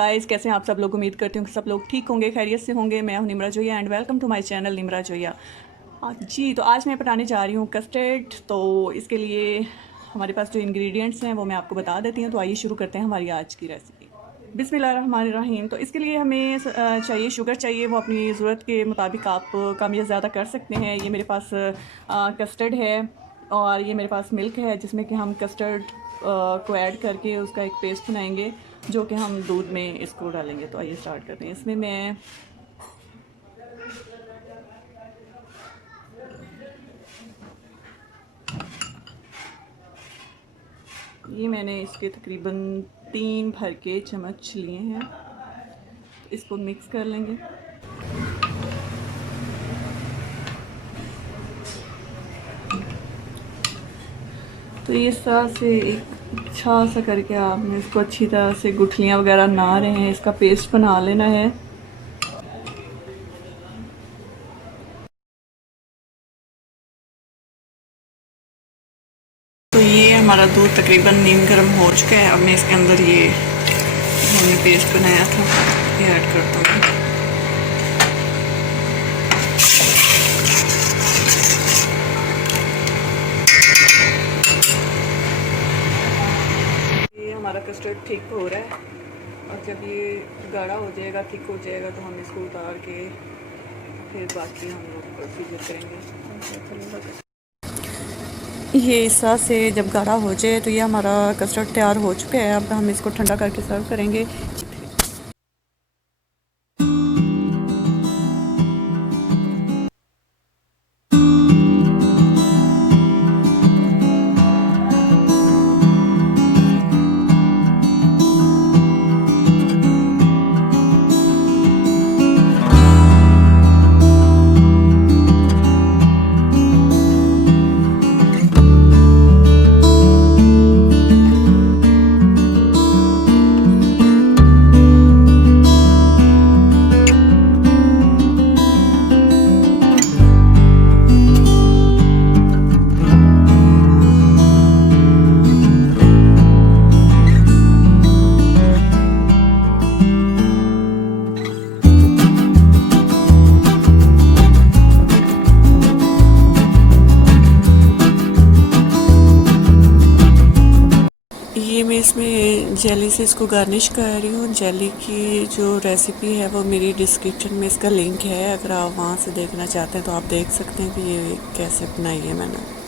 Guys, कैसे हैं आप सब लोग। उम्मीद करती हूँ कि सब लोग ठीक होंगे, खैरियत से होंगे। मैं हूँ Nimra Zoya and welcome to my channel Nimra Zoya. जी, तो आज मैं बनाने जा रही हूँ कस्टर्ड। तो इसके लिए हमारे पास जो इंग्रेडिएंट्स हैं वो मैं आपको बता देती हूँ। तो आइए शुरू करते हैं हमारी आज की रेसिपी। बिस्मिल्लाहिर्रहमानिर्रहीम। तो इसके लिए हमें चाहिए शुगर चाहिए, वो अपनी ज़रूरत के मुताबिक आप कम या ज़्यादा कर सकते हैं। ये मेरे पास कस्टर्ड है और ये मेरे पास मिल्क है, जिसमें कि हम कस्टर्ड को ऐड करके उसका एक पेस्ट बनाएंगे, जो कि हम दूध में इसको डालेंगे। तो आइए स्टार्ट करते हैं। इसमें मैंने इसके तकरीबन 3 भर के चम्मच लिए हैं। इसको मिक्स कर लेंगे। तो ये इस तरह से एक अच्छा सा करके आपने इसको अच्छी तरह से गुठलियाँ वगैरह ना रहें, इसका पेस्ट बना लेना है। तो ये हमारा दूध तकरीबन नीम गर्म हो चुका है। अब मैं इसके अंदर ये हमने पेस्ट बनाया था ये ऐड करता हूँ। ये हमारा कस्टर्ड ठीक हो रहा है और जब ये गाढ़ा हो जाएगा, थिक हो जाएगा, तो हम इसको उतार के फिर बाकी हम लोग प्रोसीजर करेंगे। ये इस तरह से जब गाढ़ा हो जाए तो ये हमारा कस्टर्ड तैयार हो चुका है। अब हम इसको ठंडा करके सर्व करेंगे। ये मैं इसमें जेली से इसको गार्निश कर रही हूँ। जेली की जो रेसिपी है वो मेरी डिस्क्रिप्शन में इसका लिंक है, अगर आप वहाँ से देखना चाहते हैं तो आप देख सकते हैं कि ये कैसे बनाई है मैंने।